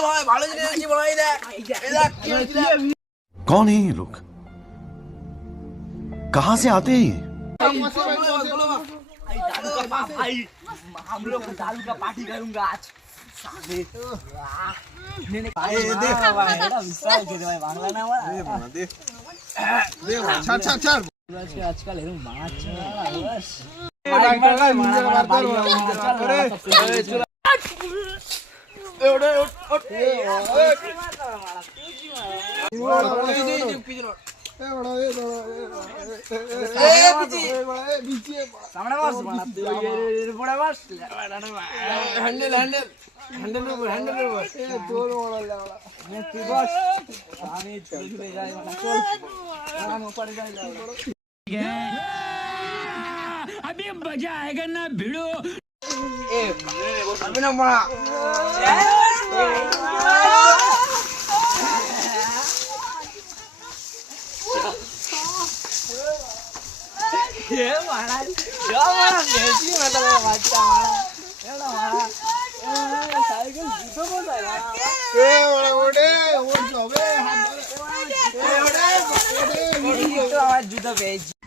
ভাই ভালো জিনিস বলাই দেখ कौन है ये लोग कहां से आते हैं ये? भाई हम लोग दारू का पार्टी करूंगा आज বাংলা না আজকাল এরকম अभी मजा आएगा ना भिड़ो জুতো পেয়েছি